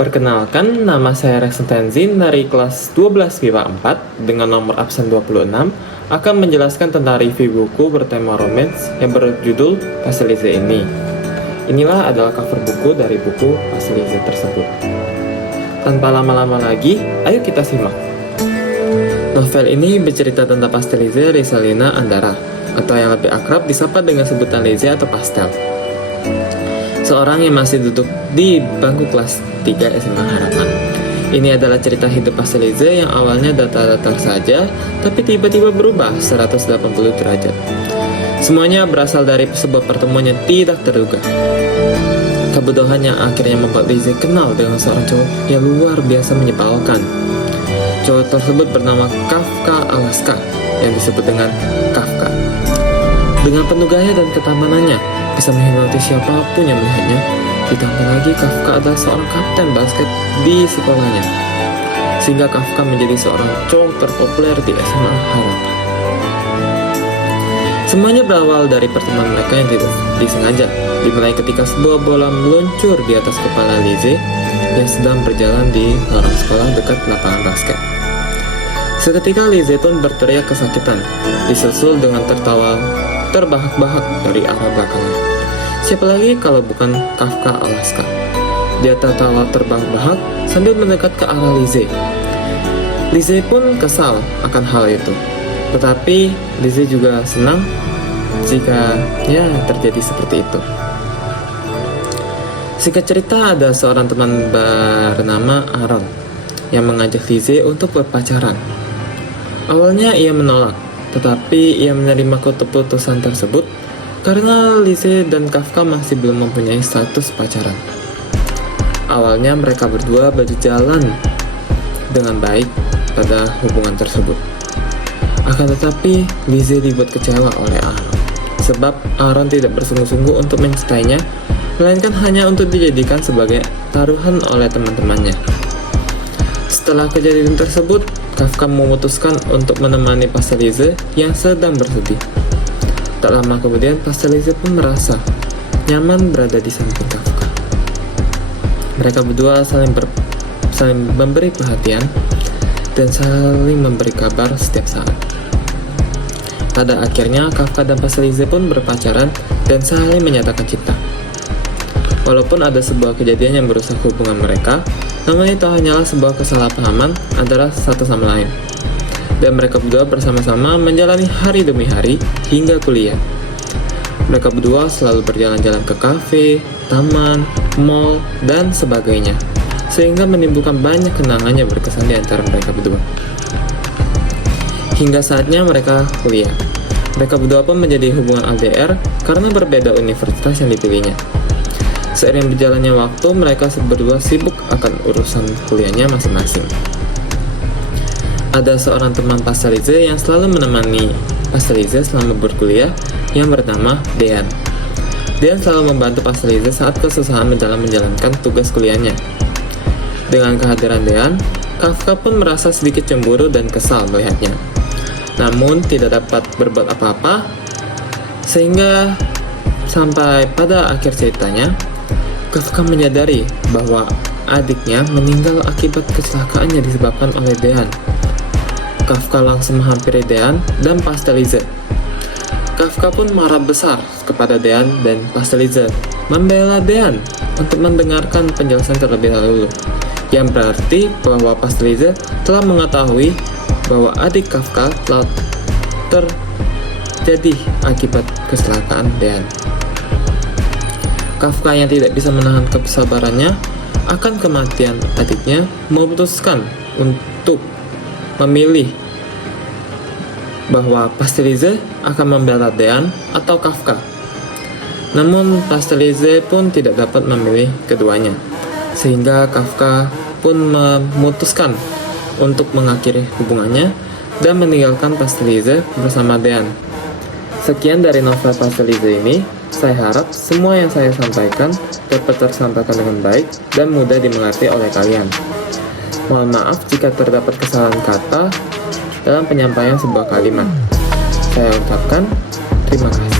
Perkenalkan, nama saya Rex Tenzin dari kelas 12 MIPA 4 dengan nomor absen 26 akan menjelaskan tentang review buku bertema romance yang berjudul Pastelize ini. Inilah adalah cover buku dari buku Pastelize tersebut. Tanpa lama-lama lagi, ayo kita simak. Novel ini bercerita tentang Pastelize Rizalina Andara, atau yang lebih akrab disapa dengan sebutan Leze atau Pastel. Seorang yang masih duduk di bangku kelas 3 SMA Harapan. Ini adalah cerita hidup Pastelize yang awalnya datar-datar saja, tapi tiba-tiba berubah 180 derajat. Semuanya berasal dari sebuah pertemuan yang tidak terduga. Kebodohan yang akhirnya membuat Leze kenal dengan seorang cowok yang luar biasa menyebalkan. Cowok tersebut bernama Kafka Alaska, yang disebut dengan Kafka. Dengan penuh gaya dan ketampanannya, bisa menghipnotis siapapun yang melihatnya. Ditambah lagi Kafka adalah seorang kapten basket di sekolahnya, sehingga Kafka menjadi seorang cowok terpopuler di SMA Harapan. Semuanya berawal dari pertemuan mereka yang tidak disengaja, dimulai ketika sebuah bola meluncur di atas kepala Leze yang sedang berjalan di lorong sekolah dekat lapangan basket. Seketika Leze pun berteriak kesakitan, disusul dengan tertawa terbahak-bahak dari arah belakangnya. Siapa lagi kalau bukan Kafka Alaska? Dia tertawa terbahak-bahak sambil mendekat ke arah Leze. Leze pun kesal akan hal itu, tetapi Leze juga senang jika terjadi seperti itu. Singkat cerita, ada seorang teman bernama Aaron yang mengajak Leze untuk berpacaran. Awalnya ia menolak, tetapi ia menerima keputusan tersebut karena Leze dan Kafka masih belum mempunyai status pacaran. Awalnya mereka berdua berjalan dengan baik pada hubungan tersebut. Akan tetapi Leze dibuat kecewa oleh Aaron, sebab Aaron tidak bersungguh-sungguh untuk mencintainya, melainkan hanya untuk dijadikan sebagai taruhan oleh teman-temannya. Setelah kejadian tersebut, Kafka memutuskan untuk menemani Pastelize yang sedang bersedih. Tak lama kemudian, Pastelize pun merasa nyaman berada di samping Kafka. Mereka berdua saling memberi perhatian dan saling memberi kabar setiap saat. Pada akhirnya, Kafka dan Pastelize pun berpacaran dan saling menyatakan cinta. Walaupun ada sebuah kejadian yang merusak hubungan mereka, namun itu hanyalah sebuah kesalahpahaman antara satu sama lain. Dan mereka berdua bersama-sama menjalani hari demi hari hingga kuliah. Mereka berdua selalu berjalan-jalan ke kafe, taman, mall, dan sebagainya, sehingga menimbulkan banyak kenangan yang berkesan di antara mereka berdua. Hingga saatnya mereka kuliah. Mereka berdua pun menjadi hubungan LDR karena berbeda universitas yang dipilihnya. Seiring berjalannya waktu, mereka berdua sibuk akan urusan kuliahnya masing-masing. Ada seorang teman Pastelize yang selalu menemani Pastelize selama berkuliah yang bernama Dean. Dean selalu membantu Pastelize saat kesusahan dalam menjalankan tugas kuliahnya. Dengan kehadiran Dean, Kafka pun merasa sedikit cemburu dan kesal melihatnya. Namun tidak dapat berbuat apa-apa, sehingga sampai pada akhir ceritanya, Kafka menyadari bahwa adiknya meninggal akibat kecelakaan yang disebabkan oleh Dean. Kafka langsung menghampiri Dean dan Pastelize. Kafka pun marah besar kepada Dean dan Pastelize, membela Dean untuk mendengarkan penjelasan terlebih dahulu, yang berarti bahwa Pastelize telah mengetahui bahwa adik Kafka telah terjadi akibat kecelakaan Dean. Kafka yang tidak bisa menahan kesabarannya akan kematian adiknya memutuskan untuk memilih bahwa Pastelize akan membela Dean atau Kafka. Namun Pastelize pun tidak dapat memilih keduanya, sehingga Kafka pun memutuskan untuk mengakhiri hubungannya dan meninggalkan Pastelize bersama Dean. Sekian dari novel Pastelize ini. Saya harap semua yang saya sampaikan dapat tersampaikan dengan baik dan mudah dimengerti oleh kalian. Mohon maaf jika terdapat kesalahan kata dalam penyampaian sebuah kalimat. Saya ucapkan terima kasih.